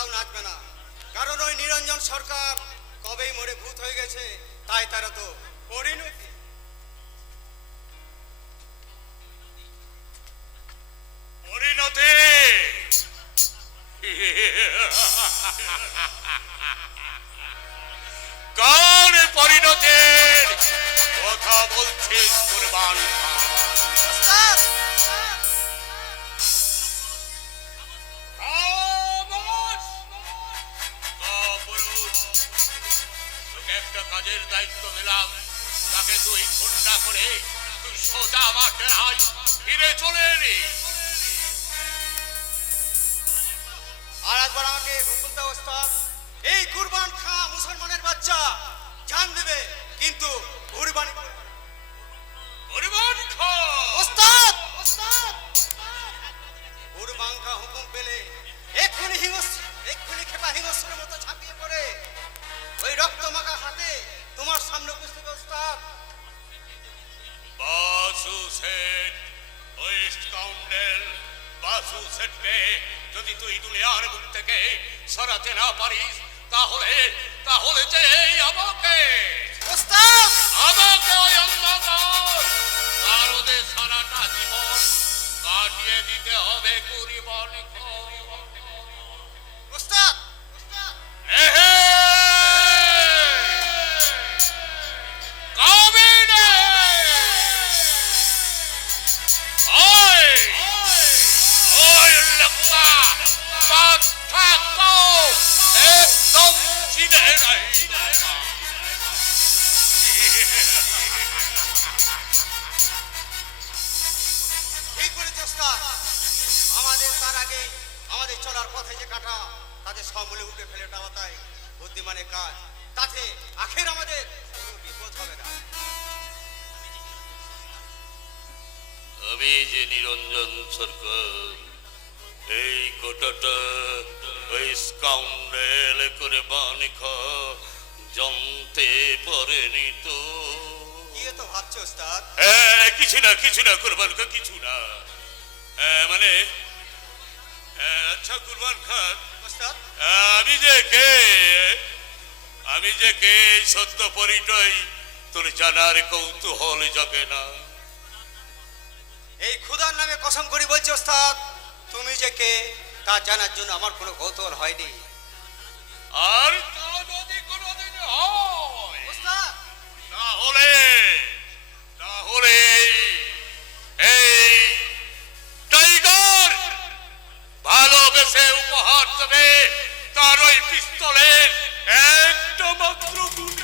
তাও নাচবে না, কারণ ওই নিরঞ্জন সরকার কবেই মরে ভূত হয়ে গেছে, তাই তারা তো পরিণতি। পরিণতি কোন পরিণতির কথা বলছিস কুরবান খান? খামোশ! অপুরুষ, তোকে একটা কাজের দায়িত্ব দিলাম, তাকে তুই ঠান্ডা করে তুই সোজা আমার ডেরায় ফিরে চলে এলি। আর একবার আমাকে হুকুম দাও ওস্তাদ, এই কুরবান খাঁ মুসলমানের বাচ্চা জান দেবে, কিন্তু কুরবানি কুরবান খান! ওস্তাদ ওস্তাদ কুরবান খাঁ হুকুম পেলে এক্ষুনি খেপা হিংস্রের মতো ঝাঁপিয়ে পড়ে ওই রক্তমাখা হাতে তোমার সামনে উপস্থিত ওস্তাদ। বাসু সেট, ওই স্কাউন্ডেল বাসু সেটকে যদি তুই দুনিয়ার বুক থেকে সরাতে না পারিস, তাহলে তাহলে যে আমাকে ওস্তাদ ওই অন্ধকার কারণে সারাটা জীবন কাটিয়ে দিতে হবে কুরবান খান। ওস্তাদ এহে! কাবিনে! ওই! ওই লোকটা মাথাটা একদম চিনে নাই। ঠিক বলেছে ওস্তাদ, আমাদের তার আগে আমাদের চলার পথে যে কাটা তাদের সমূলে উঠে ফেলে টাওয়াতাই বুদ্ধিমানের কাজ, তাতে আখের আমাদের কোনো বিপদ হবে না। আমি যে নিরঞ্জন সরকার, এই গোটাটা ওই স্কাউন্ডেল করে বান খা জানতে পারেনি তো। কি তো ভাবছো ওস্তাদ? কিছু না কুরবান খা, কিছু না। মানে আচ্ছা কুরবান খান, ওস্তাদ আমি যে কে সত্য পরিচয় তোর জানার কৌতূহল যাবে না। এই খুদার নামে কসম করি বলছি ওস্তাদ, তুমি যে কে তা জানার জন্য আমার কোনো কৌতূহল হয়নি। আর তা যদি কোনোদিন হয় ওস্তাদ তাহলে তাহলে এই টাইগার ভালোবেসে উপহার দেবে তার ওই পিস্তলের একটা মাত্র গুলি।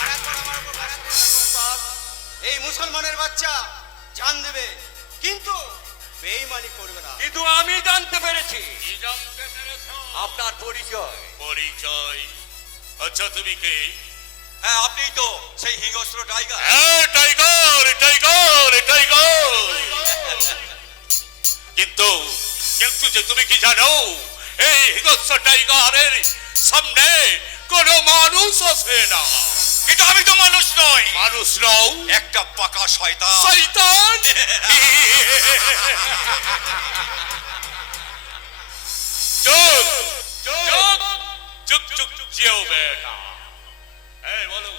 আর একবার আমার উপর বাড়াতে থাকো ওস্তাদ, এই মুসলমানের বাচ্চা জান দেবে, কিন্তু বেঈমানি করবে না। কিন্তু আমি জানতে পেরেছি কি জানতে পেরেছ? আপনার পরিচয়। পরিচয়? আচ্ছা তুমি কে? হ্যাঁ, আপনি তো সেই হিংস্র টাইগার। হ্যাঁ, টাইগার টাইগার টাইগার। কিন্তু কিন্তু যে তুমি কি জানো, এই হিংস্র টাইগারের সামনে কোনো মানুষ আছে না। কিন্তু আমি তো মানুষ নই, মানুষ নও, একটা পাকা শয়তান। শয়তান। চুপ চুপ চুপ চুপ চুপ যেও বেটা। এই বলো,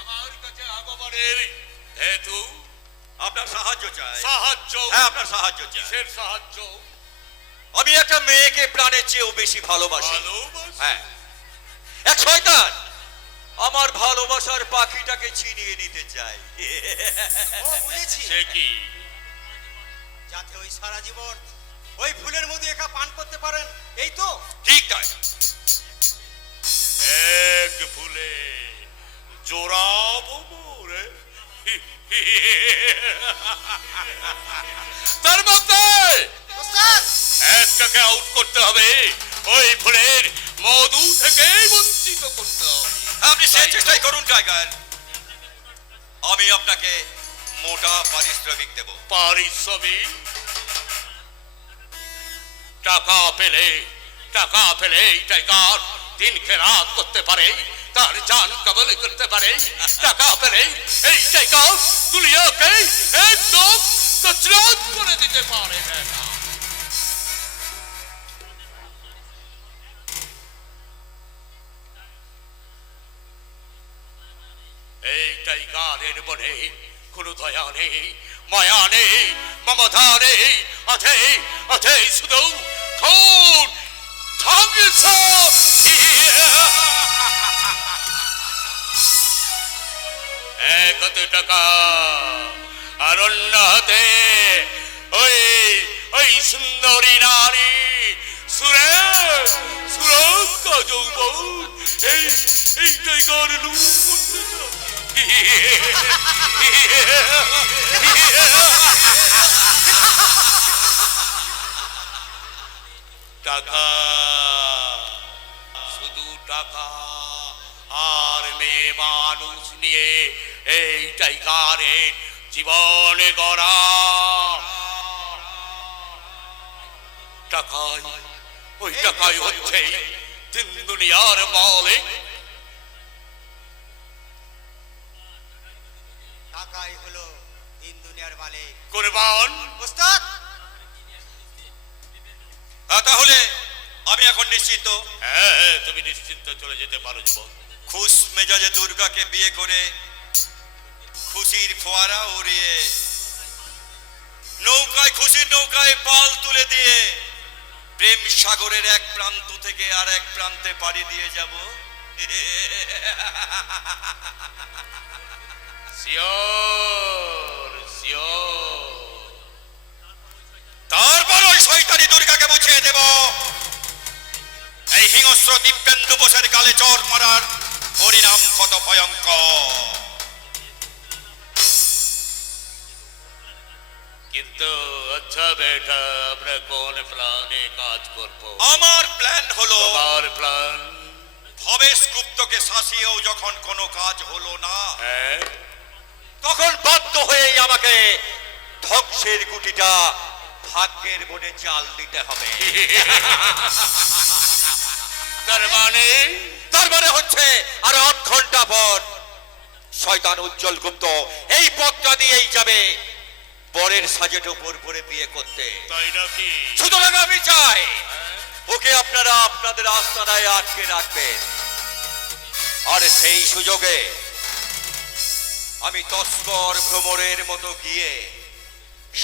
আমার কাছে আগমনের হেতু? আপনার সাহায্য চাই। সাহায্য? হ্যাঁ, আপনার সাহায্য চাই। কিসের সাহায্য? আমি একটা মেয়েকে প্রাণের চেয়েও বেশি ভালোবাসি। ভালোবাসি? হ্যাঁ, এক শয়তান আমার ভালোবাসার পাখিটাকে ছিনিয়ে নিতে চাই। ও বুঝেছি, সে কি? যাতে ওই সারা জীবন ওই ফুলের মধ্যে একা পান করতে পারেন, এই তো? ঠিক তাই। এক ফুলে জোড়াবো মোরে। তার মধ্যে ওস্তাদ একটাকে আউট করতে হবে, ওই ফুলের মধু থেকে বঞ্চিত করতে হবে। আপনি সেই চেষ্টাই করুন টাইগার, আমি আপনাকে মোটা পারিশ্রমিক দেব। পারিশ্রমিক? টাকা পেলে এই টাইগার দিনকে রাত করতে পারে, তার জান কবল করতে পারে। টাকা পেলে এই টাইগার দুনিয়াকে একদম তছনছ করে দিতে পারে না। টাইগারের মনে কোনো দয়া নেই, মায়া নেই, মমতা নেই, আছে আছে শুধু খুন ধ্বংস। এক হাতে টাকা আর অন্য হাতে ওই ওই সুন্দরী নারী সুরক্ষা যৌবন এই টাইগার লুট করতে টাকা, শুধু টাকা আর মেয়ে মানুষ নিয়ে এই টাইগারের জীবনে গড়া। টাকাই ওই টাকাই হচ্ছে তিন দুনিয়ার মালিক। টাকাই হলো তিন দুনিয়ার মালিক। কুরবান ওস্তাদ, তাহলে আমি এখন নিশ্চিন্ত। হ্যাঁ, তুমি নিশ্চিন্ত চলে যেতে পারো যুবক। খুশ মেজাজে দুর্গাকে বিয়ে করে খুশির ফোয়ারা উড়িয়ে নৌকায় খুশির নৌকায় পাল তুলে দিয়ে প্রেম সাগরের এক প্রান্ত থেকে আর এক প্রান্তে পাড়ি দিয়ে যাব। Sure sure. তারপর ওই শয়তানি দুর্গাকে বুঝিয়ে দেব এই হিংস্র দিব্যেন্দু বোসের গালে চর মারার পরিণাম কত ভয়ঙ্কর। কিন্তু আচ্ছা বেটা, আমরা কোন প্ল্যানে কাজ করব? আমার প্ল্যান হলো আমার প্ল্যান ভবেশ গুপ্তকে শাসিয়েও যখন কোনো কাজ হলো না, হ্যাঁ, তখন বাধ্য হয়েই আমাকে ধ্বংসের গুটিটা ভাগ্যের বনে চাল দিতে হবে। তার মানে হচ্ছে আর ৮ ঘন্টা পর শয়তান উজ্জ্বল গুপ্ত এই পথটা দিয়েই যাবে বরের সাজে টোপর পরে বিয়ে করতে। তাই নাকি? সুতরাং আমি চাই ওকে আপনারা আপনাদের আস্তানায় আটকে রাখবেন, আর সেই সুযোগে আমি তস্কর ভ্রমরের মতো গিয়ে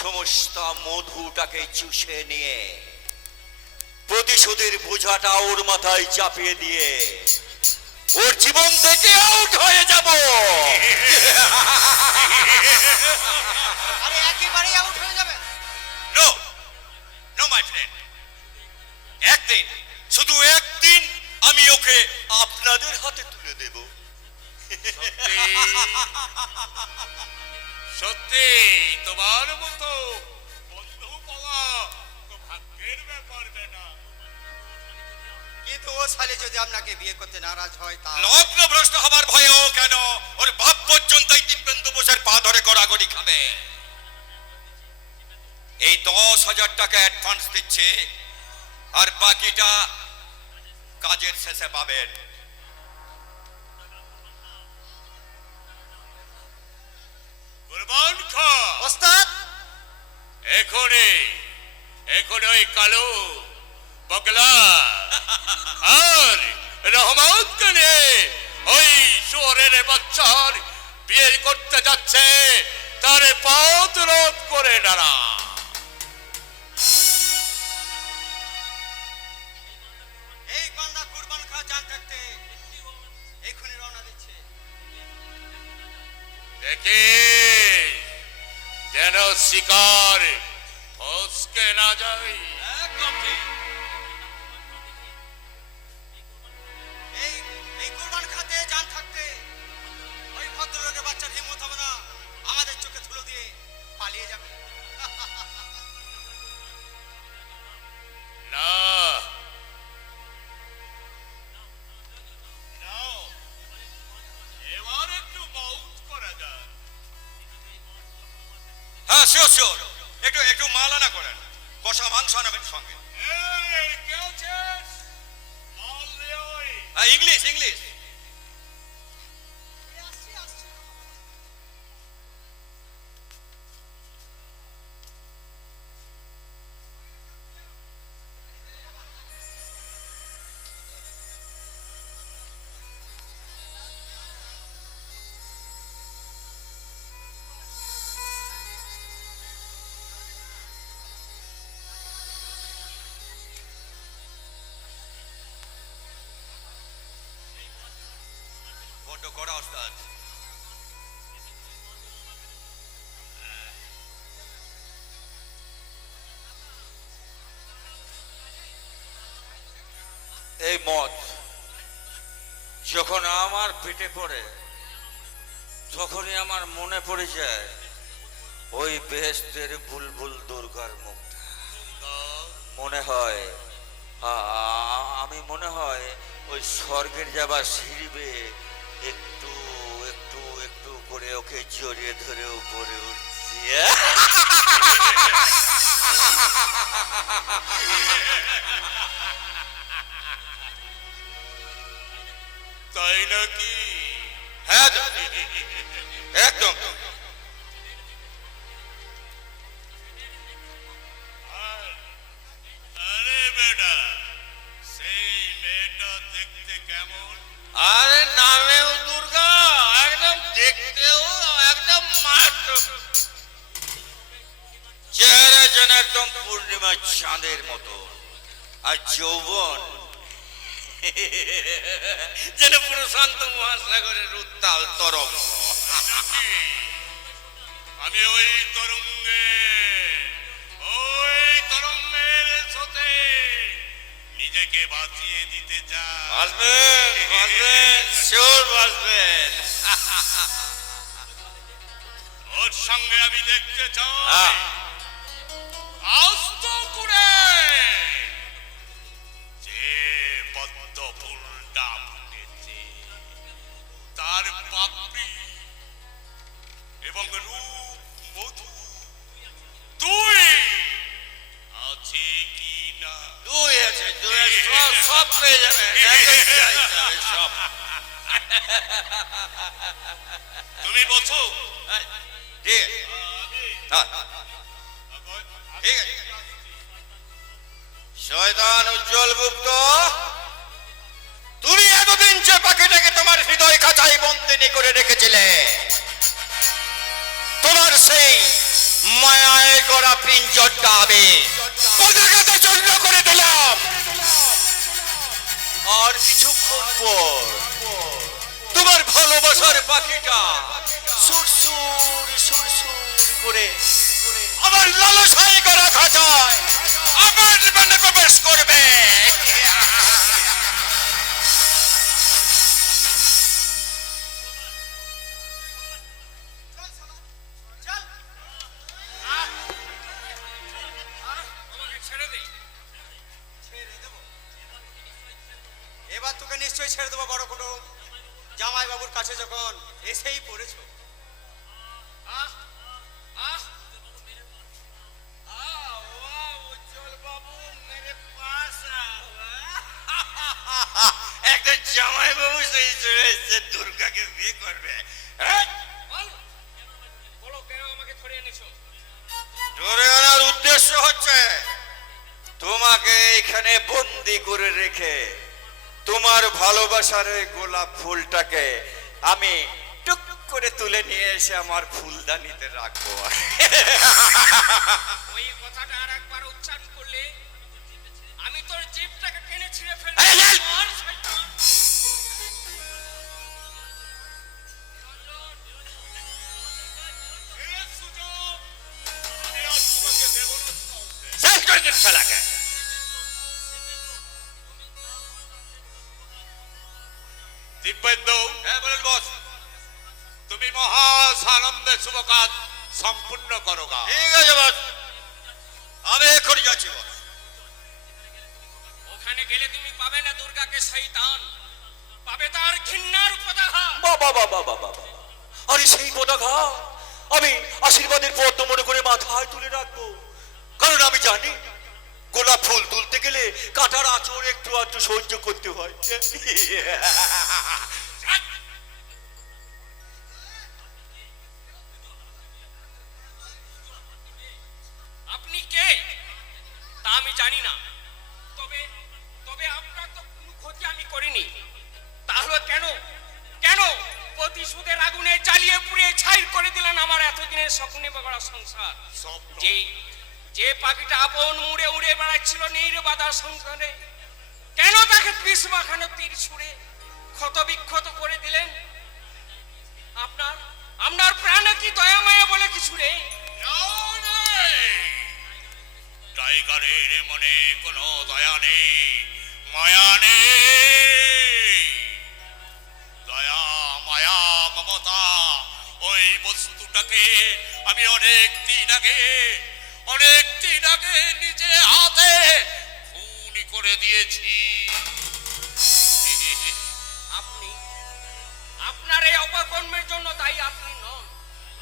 সমস্ত মধুটাকে চুষে নিয়ে প্রতিশোধের বোঝাটা ওর মাথায় চাপিয়ে দিয়ে ওর জীবন থেকে আউট হয়ে যাব। আরে একেবারেই আউট হয়ে যাবে। নো নো মাই ফ্রেন্ড, একদিন, শুধু একদিন আমি ওকে আপনাদের হাতে তুলে দেব। সত্যি সত্যি তোমার মতো বন্ধু পাওয়া তো ভাগ্যের ব্যাপার বেটা। কিন্তু ও সালে যদি আপনাকে বিয়ে করতে নারাজ হয় তা লগ্ন ভ্রষ্ট হবার ভয়েও কেন ওর বাপ পর্যন্তই দিব্যেন্দু বোসের পা ধরে গড়াগড়ি খাবে। এই ১০,০০০ টাকা অ্যাডভান্স দিচ্ছে, আর বাকিটা কাজের শেষে পাবেন। কুরবান খা ওস্তাদ, এখনই ওই কালো বগলা আর রহমতকে নিয়ে ওই শুয়োরের বাচ্চার বিয়ে করতে যাচ্ছে, তার পথ রোধ করে দাঁড়া। এই বান্দা কুরবান খা জান থাকতে এখনই রওনা দিচ্ছে। দেখে যেন শিকার ফসকে না যায়। একদম ঠিক। এই এই কুরবান খাতে জান থাকতে ওই ভদ্রলোকের বাচ্চার হিম্মত হবে না আমাদের চোখে ধুলো দিয়ে পালিয়ে যাবে। না, এবার একটু মাউথ করা যায়। হ্যাঁ শিওর শিওর, একটু একটু মাল আনা করেন, কষা মাংস আনাবেন সঙ্গে। এই, কে আছিস? মাল নিয়ে ওই। হ্যাঁ, ইংলিশ ইংলিশ। আমার পেটে পড়ে তখনই আমার মনে পড়ে যায় ওই বেহেশতের বুলবুল দুর্গার মুখটা। মনে হয় আমি মনে হয় ওই স্বর্গের যাবার সিঁড়ি বেয়ে একটু একটু একটু করে ওকে জড়িয়ে ধরে উপরে উঠছি। তাই নাকি? হ্যাঁ একদম। আরে বেটা, সেই মেয়েটা দেখতে কেমন? আরে নামেও দুর্গা, একদম দেখতেও একদম মাত্র, চেহারা যেন একদম পূর্ণিমার চাঁদের মতো, আর যৌবন যেন প্রশান্ত মহাসাগরের উত্তাল তরঙ্গ। আমি ওই তরঙ্গের সাথে নিজেকে বাঁচিয়ে দিতে চাই। বাঁচবেন বাঁচবেন, শিওর বাঁচবেন। ওর সঙ্গে আমি দেখতে চাই হ্যাঁ। আস্ত করে যে পদ্ম ফুলটা ফুটেছে তার পাপড়ি এবং রূপ মধু তুই আছে কি না? দুই আছে, দুই আছে, সব পেয়ে যাবেন, সব। তুমি বলছো ঠিক আছে, হ্যাঁ, ঠিক আছে। শয়তান উজ্জ্বল গুপ্ত, তুমি এতদিন যে পাখিটাকে তোমার হৃদয় খাঁচায় বন্দিনী করে রেখেছিলে, তোমার সেই মায়ায় গড়া পিঞ্জরটা আমি পদাঘাতে চূর্ণ করে দিলাম। আর কিছুক্ষণ পর তোমার ভালোবাসার পাখিটা সুরসুর সুরসুর করে আমার লালসায় গড়া খাঁচায় আমার জীবনে প্রবেশ করবে। এবার তোকে নিশ্চয়ই ছেড়ে দেবো বড় কুটুম। জামাই বাবুর কাছে যখন এসেই পড়েছ। একটা জামাই বাবু সেই চলে এসছে দুর্গাকে বিয়ে করবে। ধরে আনার উদ্দেশ্য হচ্ছে তোমাকে এখানে বন্দি করে রেখে তোমার ভালোবাসার ওই গোলাপ ফুলটাকে আমি টুক করে তুলে নিয়ে এসে আমার ফুলদানিতে রাখবো। ওই কথাটা আর একবার উচ্চারণ করলে আমি তোর জিভটাকে টেনে ছিঁড়ে ফেলবো। এই, এই! আর শয়তান! এর সুযোগ আমি আজ তোমাকে দেব না। শেষ করে দিন শালাকে। দিব্যেন্দু, হ্যাঁ বলেন বস। তুমি মহা আনন্দে শুভ কাজ সম্পূর্ণ করো গা। ঠিক আছে বস, আমি এক্ষুনি যাচ্ছি বস। ওখানে গেলে তুমি পাবে না দুর্গাকে শয়তান, পাবে তার ঘৃণার পতাকা। বাবা বাবা বাবা, আরে সেই পতাকা আমি আশীর্বাদের পদ্ম মনে করে মাথায় তুলে রাখবো, কারণ আমি জানি গোলাপ ফুল তুলতে গেলে কাঁটার আঁচড় একটু আধটু সহ্য করতে হয়। আপনি কে তা আমি জানি না, তবে তবে আপনার তো কোনো ক্ষতি আমি করিনি। তাহলে কেন কেন প্রতিশোধের আগুনে জ্বালিয়ে পুড়িয়ে ছাই করে দিলেন আমার এতদিনের স্বপ্নে বাবার সংসার? স্বপ্ন? যে যে পাখিটা আপন মুড়ে উড়ে বেড়াচ্ছিল নির্বাধা সংসারে, কেন তাকে বিষ মাখানো তীর ছুঁড়ে ক্ষত বিক্ষত করে দিলেন? আপনার আপনার প্রাণে কি দয়া মায়া বলে কিছু নেই? টাইগারের মনে কোনো দয়া নেই, মায়া নেই। বন্ধুটাকে আমি অনেক দিন আগে নিজে হাতে খুন করে দিয়েছি। আপনি আপনার এই অপকর্মের জন্য দায়ী আপনি নন,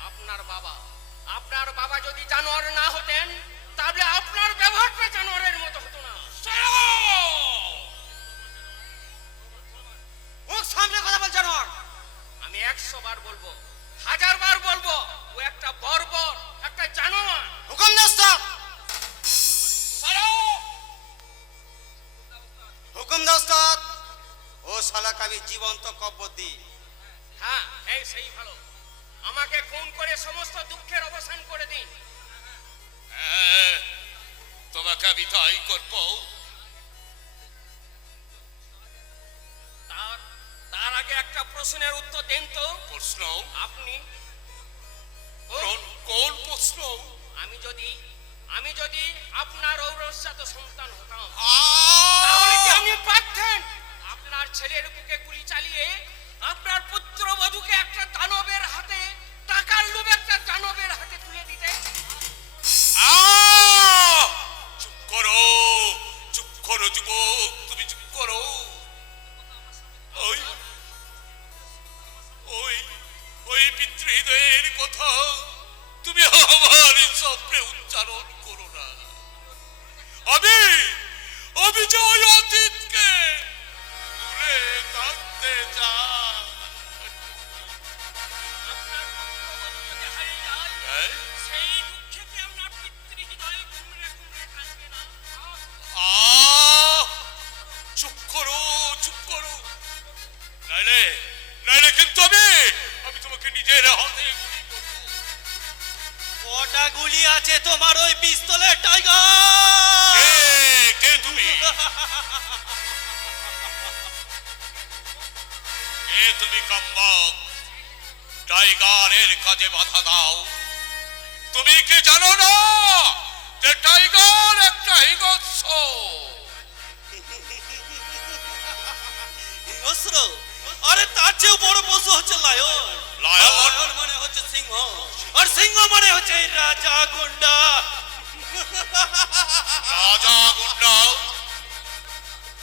আপনার বাবা যদি জানোয়ার না হতেন তাহলে আপনার ব্যবহারটা জানোয়ারের মতো হতো না। মুখ সামনে কথা বল জানোয়ার। আমি 100 বার বলবো, 1000 বার বলবো, ও একটা বর্বর, একটা জানোয়ার। হুকুম দাও ওস্তাদ। হুকুম দাও ওস্তাদ। ও শালাকে আমি জীবন্ত কব্বর দিই। হ্যাঁ, এই সেই ভালো। আমাকে খুন করে সমস্ত দুঃখের অবসান করে দিন। হ্যাঁ, তোমাকে আমি তাই করবো। তার আগে একটা প্রশ্নের উত্তর দেন তো। প্রশ্ন? আপনি কোন প্রশ্ন? আমি যদি আপনার ঔরসজাত সন্তান হতাম আহ! তাহলে কি আপনি পারতেন আপনার ছেলের বুকে গুলি চালিয়ে আপনার পুত্রবধূকে একটা দানবের হাতে, টাকার লোভে একটা দানবের হাতে তুলে দিতে? আহ! চুপ করো যুবক, তুমি চুপ করো। ওই পিতৃহৃদয়ের কথা তুমি আমার স্বপ্নে উচ্চারণ করো না। আমি যে ওই অতীতকে ভুলে থাকতে চাই। আপনার পুত্রবধূ যদি হারিয়ে যায়, হ্যাঁ? সেই দুঃখে কি আপনার পিতৃহৃদয় কুমড়ে কুমড়ে থাকবে না? আহ! চুপ করো, নাইলে কিন্তু আমি তোমাকে নিজের হাতে গুলি করবো। কটা গুলি আছে তোমার ওই পিস্তলে টাইগার? কে তুমি? কাম্বাক, টাইগারের কাজে বাধা দাও? তুমি কি জানো না যে টাইগার একটা হিংস্র? হিংস্র? আরে তার চেয়েও বড় পশু হচ্ছে লায়ন। লায়ন মানে হচ্ছে সিংহ, আর সিংহ মানে হচ্ছে এই রাজা গুন্ডা। রাজা গুন্ডা?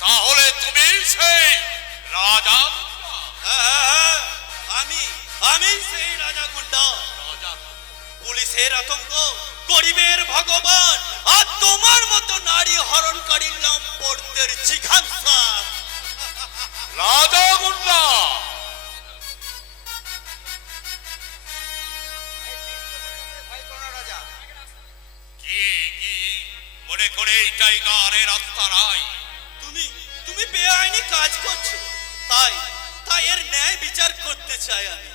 তাহলে তুমি সেই রাজা গুন্ডা? হ্যাঁ, আমি সেই রাজা গুন্ডা। রাজা পুলিশের আতঙ্ক, গরিবের ভগবান, আর তোমার মতো নারী হরণকারী লম্পটদের জিঘাংসা। রাজা গুন্ডা? কি মনে করে এই টাইগারের আত্মা নাই? তুমি বেআইনি কাজ করছো, তাই এর ন্যায় বিচার করতে চাই আমি।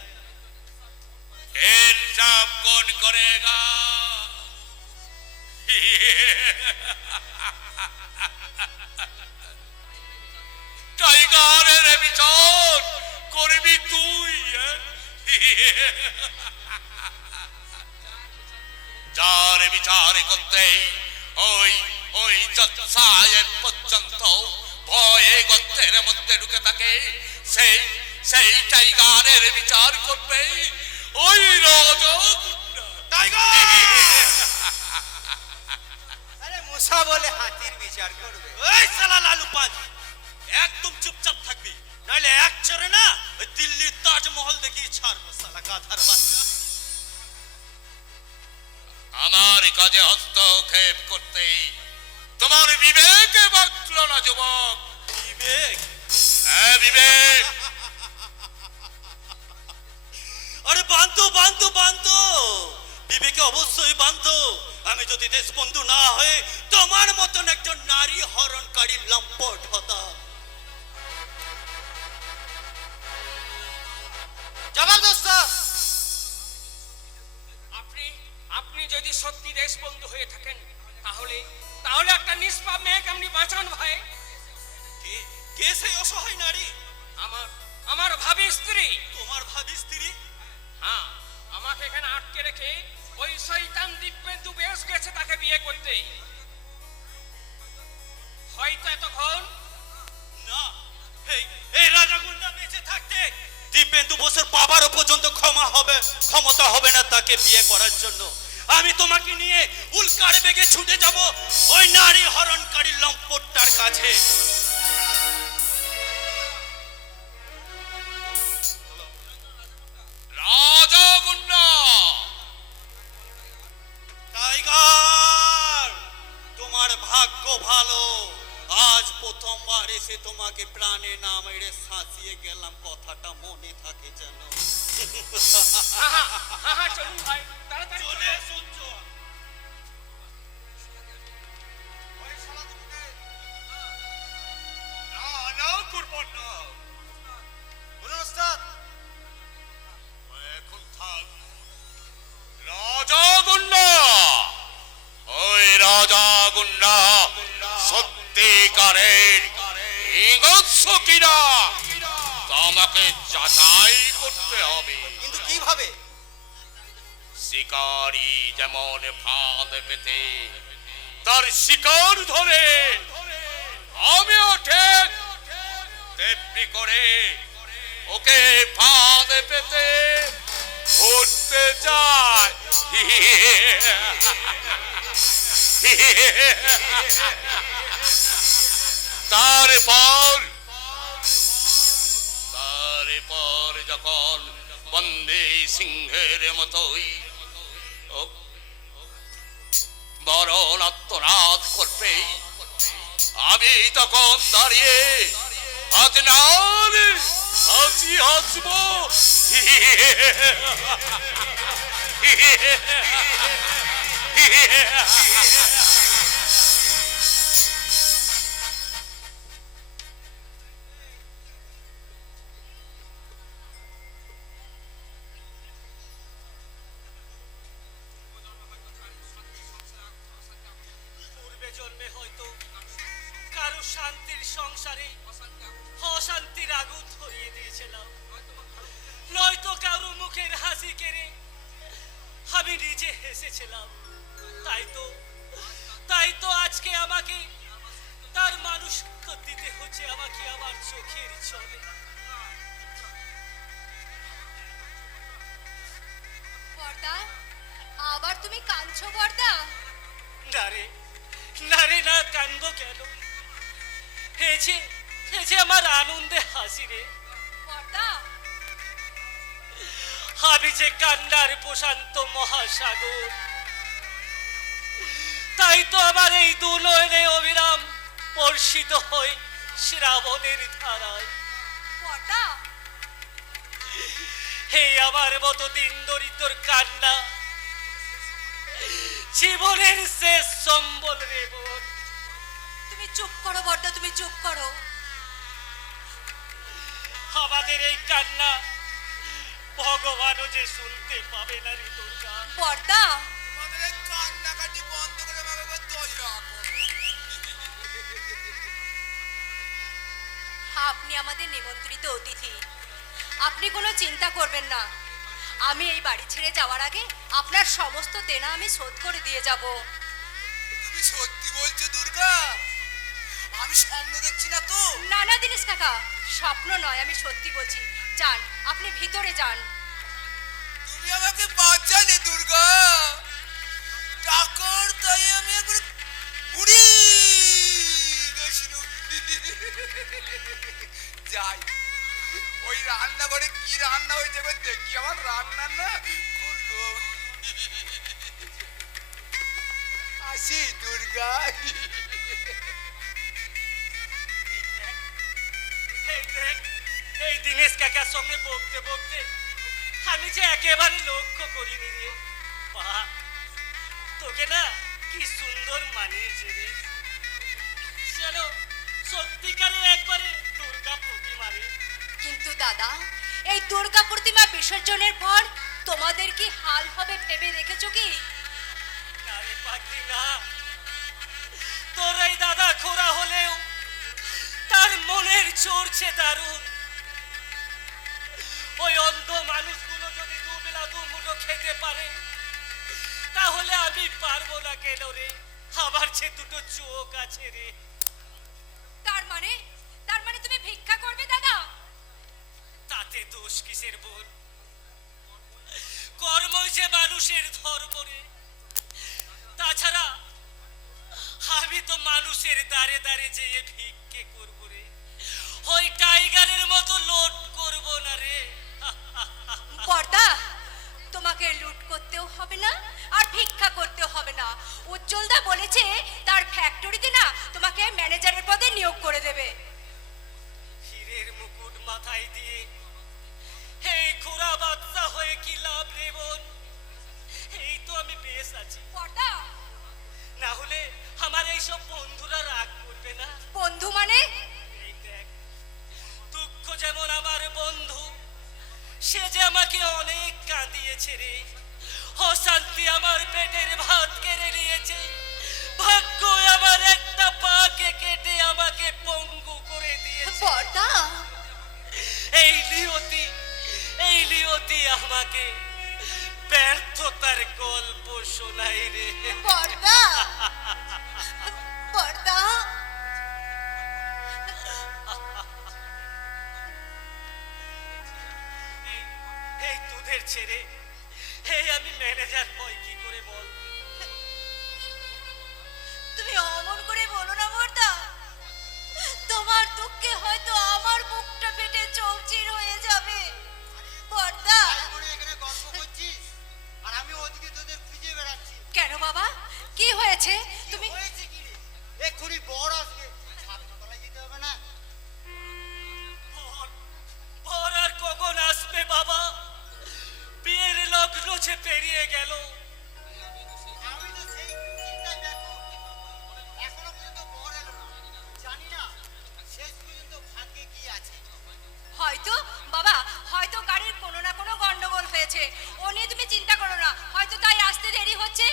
इंसाफ कौन करेगा? টাইগারের বিচার করবি তুই? যার বিচার করতে ওই সাহেব পর্যন্ত ভয়ে গর্তের মধ্যে ঢুকে থাকে, সেই টাইগারের বিচার করবে ওই রাজা গুন্ডা। টাইগার! আরে মুসা বলে হাতির বিচার করবে? এই শালা লালু পাঁচ, একদম চুপচাপ থাকবি, নাহলে এক চরে না ওই দিল্লির তাজমহল দেখিয়ে ছাড়বো শালা গাধার বাচ্চা। আমার কাজে হস্তক্ষেপ করতে তোমার বিবেকে বাঁচল না যুবক। বিবেক? হ্যাঁ, বিবেক। আরে বান্ধো, বিবেকে অবশ্যই বান্ধো। আমি যদি দেশবন্ধু না হয়ে তোমার মতন একজন নারী হরণকারী লম্পট হতাম। জবরদস্ত। আপনি যদি সত্যি দেশবন্ধু হয়ে থাকেন তাহলে একটা নিষ্পাপ মেয়েকে আপনি বাঁচান ভাই। কে সেই অসহায় নারী? আমার ভাবি স্ত্রী। তোমার ভাবি স্ত্রী? হ্যাঁ, আমাকে এখানে আটকে রেখে ওই শয়তান দিব্যেন্দু বেশ গেছে তাকে বিয়ে করতে। হয়তো এতক্ষণ না, এই রাজা গুন্ডা বেঁচে থাকতে দিব্যেন্দু বসুর বাবারও পর্যন্ত ক্ষমতা হবে না তাকে বিয়ে করার জন্য। আমি তোমাকে নিয়ে উল্কার বেগে ছুটে যাব ওই নারী হরণকারী লম্পটটার কাছে। রাজা গুন্ডা, টাইগার, তোমার ভাগ্য ভালো, আজ প্রথমবার এসে তোমাকে প্রাণে না মেরে শাঁচিয়ে গেলাম, কথাটা মনে থাকে যেন। হ্যাঁ চলুন ভাই, তাড়াতাড়ি চলে এসুন, চল। ওই শালা দুটোকে না করবো না। বলুন ওস্তাদ। ও এখন থাক। রাজা গুন্ডা, ওই রাজা গুন্ডা সত্যিকারের হিংস্র কিনা তা আমাকে যাচাই করতে হবে। কিন্তু কিভাবে? শিকারী যেমন ফাঁদ পেতে তার শিকার ধরে, আমিও ঠিক তেমনি করে ওকে ফাঁদ পেতে ধরতে চাই। তারপর যখন বন্দে সিংহের মতোই মরণ আত্মনাদ করবে, আমি তখন দাঁড়িয়ে হাসি হাসবো। পূর্বে জন্মে হয়তো কারো শান্তির সংসারে অশান্তির আগুন ধরিয়ে দিয়েছিলাম, নয়তো কারো মুখের হাসি কেড়ে আমি নিজে হেসেছিলাম। তাই তো আজকে আমাকে তার মানুষ দিতে হচ্ছে আমাকে আমার চোখের জলে। বর্দা, আবার তুমি কাঁদছো বর্দা? না রে না, কান্দবো কেন? হেছে আমার আনন্দে হাসি রে। বর্দা, আমি যে কান্নার প্রশান্ত মহাসাগর, তাই তো আমার এই দু নয়নে অবিরাম বর্ষিত হয় শ্রাবণের ধারায়। বর্দা, হে আমার মতো দিন দরিদ্র কান্না জীবনের শেষ সম্বল রে বোন। তুমি চুপ করো বর্দা, তুমি চুপ করো। আমাদের এই কান্না ভগবানও যে শুনতে পাবে না রে দুর্গা। বর্দা, তোমাদের এই কান্নাকাটি বন্ধ করে আমাকে এবার দয়া করো। আপনি আমাদের নিমন্ত্রিত অতিথি, আপনি কোনো চিন্তা করবেন না। আমি এই বাড়ি ছেড়ে যাওয়ার আগে আপনার সমস্ত দেনা আমি শোধ করে দিয়ে যাব। তুমি সত্যি বলছো দুর্গা? আমি স্বপ্ন দেখছি না তো? না না দিনেশ কাকা, স্বপ্ন নয়, আমি সত্যি বলছি। যান, আপনি ভিতরে যান। তুমি আমাকে বাঁচালে দুর্গা, টাকার তাই আমি একবার উড়ি গেছিল। যাই, ওই রান্নাঘরে কি রান্না হয়েছে এবার দেখি। আমার রান্না না খুব লোভ। আসি দুর্গা। এই দিনেশ কাকার সঙ্গে বকতে বকতে আমি যে একেবারে লক্ষ্য করিনি রে। বাহ, তোকে না কি সুন্দর মানিয়েছে রে। চলো সত্যিকারে একবারে দুর্গা প্রতিমা রে। কিন্তু দাদা, এই দুর্গা প্রতিমা বিসর্জনের পর তোমাদের কি হাল হবে ভেবে রেখেছো কি? না রে পাগলি না, তোর এই দাদা খোরা হলেও তার মনের চড়ছে দারুণ। ওই অন্ধ মানুষগুলো যদি দুবেলা দুমুঠো খেতে পারে, তাহলে আমি পারবো না কেন রে? আমার যে দুটো চোখ আছে রে। তার মানে তুমি ভিক্ষা করবে দাদা? তাতে তাতে দোষ কিসের বোন? কর্মই যে মানুষের ধর্ম রে। তাছাড়া আমি তো মানুষের দ্বারে দ্বারে যেয়ে ভিক্ষে করব রে, ওই টাইগারের মতো লোট করব না রে। বর্দা, তোমাকে লুট করতেও হবে না আর ভিক্ষা করতেও হবে না। উজ্জ্বলদা বলেছে তার ফ্যাক্টরিতে না তোমাকে ম্যানেজারের পদে নিয়োগ করে দেবে। হীরের মুকুট মাথায় দিয়ে এই খোড়া বাচ্চা হয়ে কি লাভ রে বোন? এই তো আমি বেশ আছি। বর্দা, না হলে আমার এইসব বন্ধুরা রাগ করবে না? বন্ধু মানে? এই দেখ, দুঃখ যেমন আমার বন্ধু, সে যে আমাকে অনেক কাঁদিয়েছে রে। অশান্তি আমার পেটের ভাত কেড়ে নিয়েছে। ভাগ্য আমার একটা পাকে কেটে আমাকে পঙ্গু করে দিয়েছে। বর্দা, এই নিয়তি আমাকে ব্যর্থতার গল্প শোনাই রে। বর্দা, বর্দা, এই তোদের ছেড়ে এই আমি ম্যানেজার হই কি করে বল? তুমি অমন করে বলো না বর্দা। তোমার দুঃখে হয়তো আমার বুকটা ফেটে চৌচির হয়ে যাবে। বর্দা, তাই বলে এখানে গল্প করছিস আর আমি ওদিকে তোদের খুঁজে বেড়াচ্ছি। কেন বাবা, কি হয়েছে? তুমি হয়েছে কি রে? এক্ষুনি বড় আসবে, ছাত্রতলায় যেতে হবে না? ভোর আর কখন আসবে বাবা? বিয়ের লগ্ন যে পেরিয়ে গেল। আমি তো সেই চিন্তায় ব্যস্ত। এখনো পর্যন্ত বর এলো না। জানি না শেষ পর্যন্ত ভাগ্যে কি আছে। হয়তো বাবা, হয়তো গাড়ির কোনো না কোনো গন্ডগোল হয়েছে। ও নিয়ে তুমি চিন্তা করো না, হয়তো তাই আসতে দেরি হচ্ছে।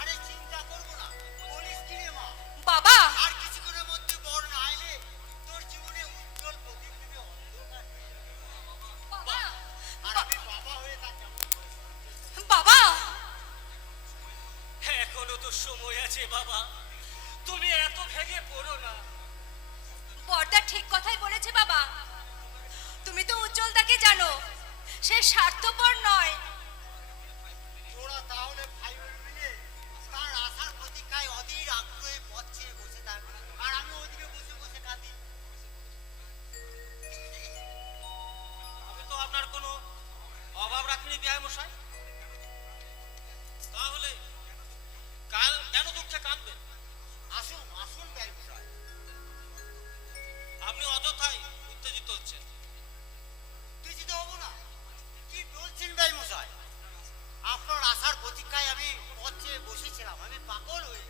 আরে চিন্তা করবো না, বলিস কি রে মা? বাবা, আর কিছুক্ষণের মধ্যে বর না এলে তোর জীবনে উজ্জ্বল প্রদীপ দিবে অন্ধকার হয়ে যাবে। বাবা, আর আমি বাবা হয়ে তার কেমন করে? বাবা, এখনো তো সময় আছে বাবা, তুমি এত ভেঙে পড়ো না। বর্দা ঠিক কথাই বলেছে বাবা। তুমি তো উজ্জ্বলদাকে জানো, সে স্বার্থপর নয়। তোরা তাহলে ভাই বোন মিলে তার আসার প্রতীক্ষায় অধীর আগ্রহে পথ চেয়ে বসে থাক, আর আমি ওদিকে বসে বসে কাঁদি। আমি তো আপনার কোনো অভাব রাখিনি বিআই মশাই। তাহলে কেন দুঃখে কাঁদবেন? আসুন আসুন ব্যবসায়। আপনি অযথাই উত্তেজিত হচ্ছেন। উত্তেজিত হবো না? কি বলছেন ভাই মশাই? আপনার আসার প্রতীক্ষায় আমি পথ চেয়ে বসেছিলাম, আমি পাগল হয়ে।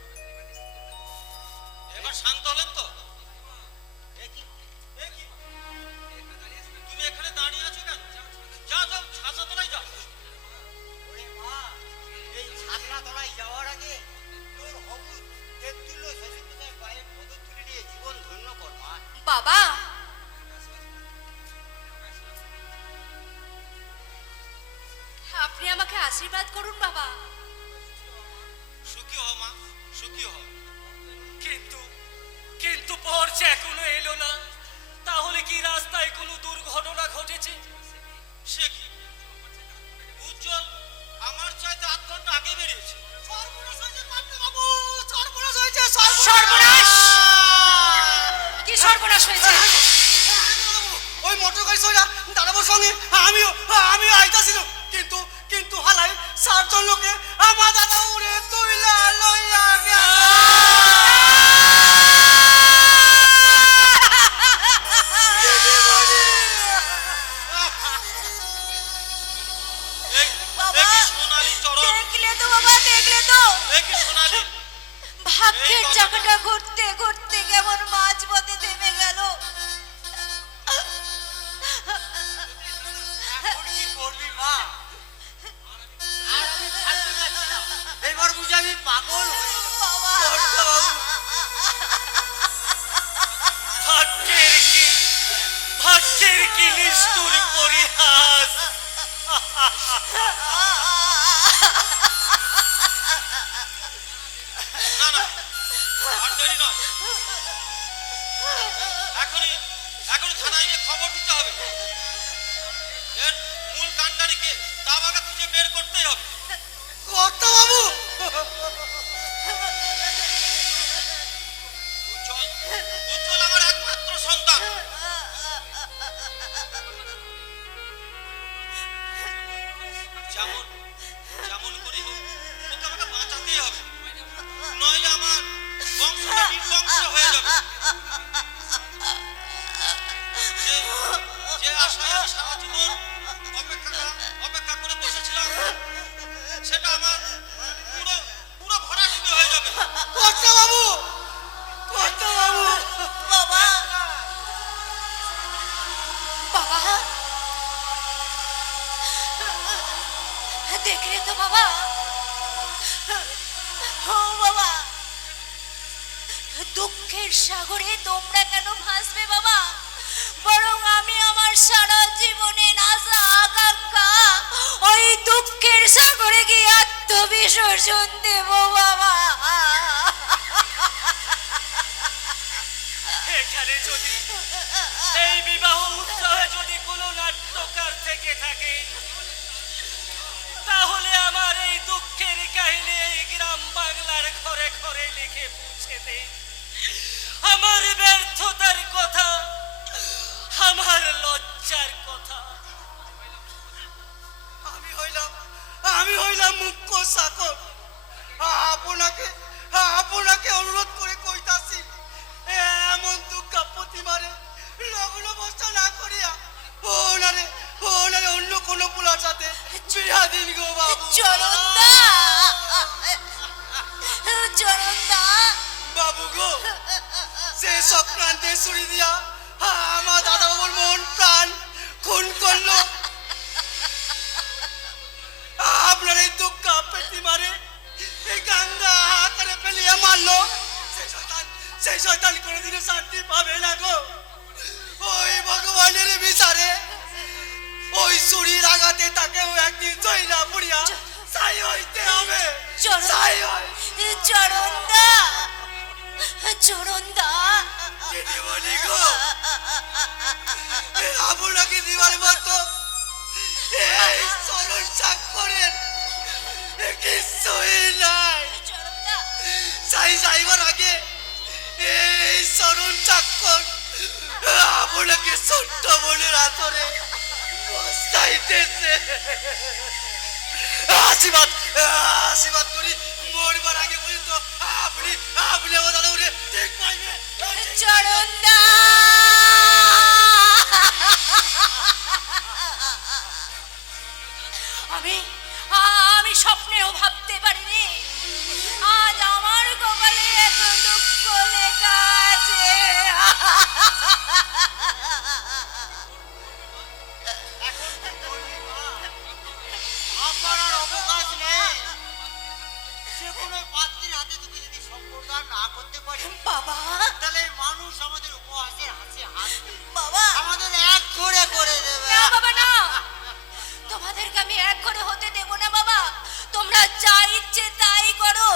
এবার শান্ত হলেন তো? এ কি? তুমি এখানে দাঁড়িয়ে আছো কেন? যাও ছাতাতলায় যাও। ওরে মা, এই ছাতনা তলায় যাওয়ার আগে তোর হবু তেতুল্য শ্বশুরমশাই পায়ে পদধূলি দিয়ে জীবন ধন্য কর মা। বাবা, আপনি আমাকে আশীর্বাদ করুন বাবা। সুখী হও মা, সুখী হও। কিন্তু কিন্তু পর যে এখনো এলো না, তাহলে কি রাস্তায় কোনো দুর্ঘটনা ঘটেছে? সে কি? উজ্জ্বল আমার চাইতে 8 ঘন্টা আগে বেরিয়েছে। সর্বনাশ হয়েছে বাবু, সর্বনাশ হয়েছে। সর্বনাশ! কি সর্বনাশ হয়েছে? ওই মোটর গাড়ি সইরা দাঁড়াবার সঙ্গে আমিও আইতাছিলাম, কিন্তু হালাই 7 জন লোকে আমার দাদা উড়ে তুইলা লইয়া গেল। বাবা, সোনালী চরণ, দেখলে তো বাবা, দেখলে তো কি সোনালী, ভাগ্যের চাকাটা ঘুরতে ঘুরতে কেমন মাঝপথে থেমে গেল। এখন কি করবি মা? আর আমি থাকতে পারছি না। এবার বুঝি আমি পাগল হয়ে গেলাম। বাবা, ভাগ্যের কি নিষ্ঠুর পরিহাস! না না, আর দেরি নয়, এখনই থানায় গিয়ে খবর দিতে হবে। সাগরে তোমরা কেন ভাসবে বাবা? বরং আমি আমার সারা জীবনের আশা আকাঙ্ক্ষা ওই দুঃখের সাগরে গিয়ে আত্মবিসর্জন দেব বাবা। এখানে যদি এই বিবাহ উৎসবে যদি কোনো নাট্যকার থেকে থাকে, তাহলে আমার এই দুঃখের কাহিনী এই গ্রাম বাংলার ঘরে ঘরে লিখে পৌঁছে দে। আমার ব্যর্থতার কথা, আমার লজ্জার কথা। আমি হইলাম মুখ্য চাকর। আপনাকে আপনাকে অনুরোধ করে কইতাছি, এমন দুঃখ প্রতিবারে লগ্ন বস্তা না করিয়া ওনারে ওনারে অন্য কোনো পোলার সাথে বিয়া দিন গো বাবু। চরণদা, চরণদা, বাবু গো, সে সক্রান্তে ছুরি দিয়া আমার দাদা বাবুর মন প্রাণ খুন করলো। আপনার এই দুঃখ পেটি মারে এই গঙ্গা আকারে ফেলিয়া মারলো। সেই শয়তান কোনোদিনও শান্তি পাবে না গো। ওই ভগবানের বিচারে ওই ছুরির আঘাতে তাকেও একদিন জয়লা পুড়িয়া ছাই হইতে হবে। ছাই হয়। চরণদা, চরণদা, দিদি বলি গো, আপনাকে দিবার মতো এই চরণ চাকরের কিছুই নাই। চরণদা, চাই যাইবার আগে এই চরণ চাকর আপনাকে ছোট্ট বোনের আতরে বসাইতেছে। আশীর্বাদ আশীর্বাদ করি মরবার আগে পর্যন্ত আপনি আপনি আমার দাদা উঠে ঠিক পাইবে। চরণদা। আমি আমি স্বপ্নেও ভাবতে পারিনি আজ আমার কপালে এত দুঃখ লেখা আছে। আমার আর অবকাশ নেই। যে কোনো পাত্রীর হাতে তুমি যদি সম্প্রদান না করতে পারি, বাবা, তাহলে মানুষ আমাদের উপহাসের হাসি হাসবে, বাবা, আমাদের এক করে দেবে। না বাবা না, তোমাদেরকে আমি এক ঘরে হতে দেব না বাবা। তোমরা যা ইচ্ছে তাই করো,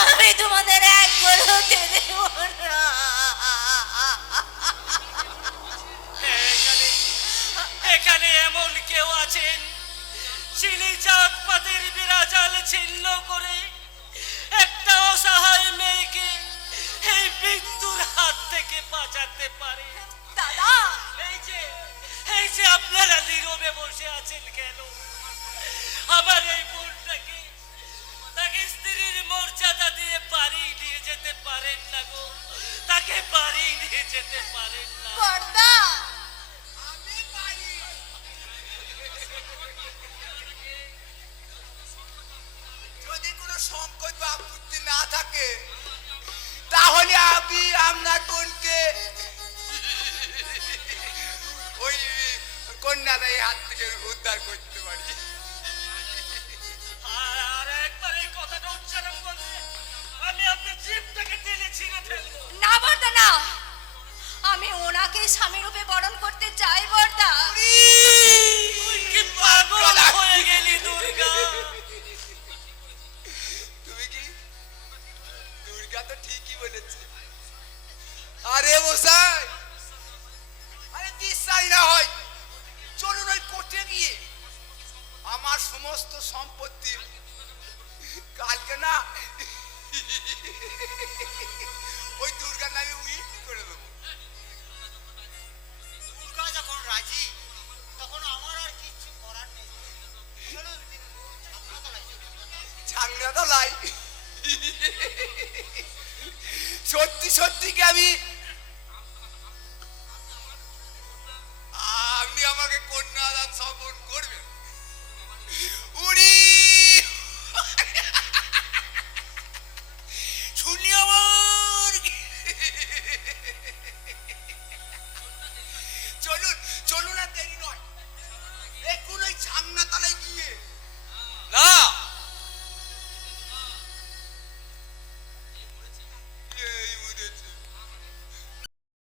আমি তোমাদের এক ঘরে হতে দেব না। এখানে এখানে এমন কেউ আছেন যিনি জাতপাতের বিরাজাল ছিন্ন করে একটা অসহায় মেয়েকে এই মৃত্যুর হাত থেকে বাঁচাতে পারে? দাদা, এই যে আপনারা নীরবে বসে আছেন কেন? আমার এই বোনটাকে তাকে স্ত্রীর মর্যাদা দিয়ে বাড়ি নিয়ে যেতে পারেন না গো, তাকে বাড়ি নিয়ে যেতে পারেন না। বর্দা, যদি কোনো সংকট বা আপত্তি না থাকে, তাহলে আমি আপনার বোনকে ওই কন্যাদায়ী হাত থেকে উদ্ধার করতে পারি। আর একবার এই কথাটা উচ্চারণ করলে আমি আপনার জীবটাকে টেনে ছিঁড়ে ফেলবো। না বর্দা না, আমি ওনাকে স্বামী রূপে বরণ করতে চাই বর্দা। তুই কি পাগল হয়ে গেলি দুর্গা? তুমি কি? দুর্গা তো ঠিকই বলেছে। আরে মশাই, আরে বিশ্বাস না হয় চলুন ওই কোর্টে গিয়ে আমার সমস্ত সম্পত্তি কালকে না ওই দুর্গার নামে উইট করে দেবো। দুর্গা যখন রাজি, তখন আমার আর কিচ্ছু করার নেই। চলুন ছাত্রতলায় চলুন। ঝাংরা তো লাই। সত্যি সত্যি কি আমি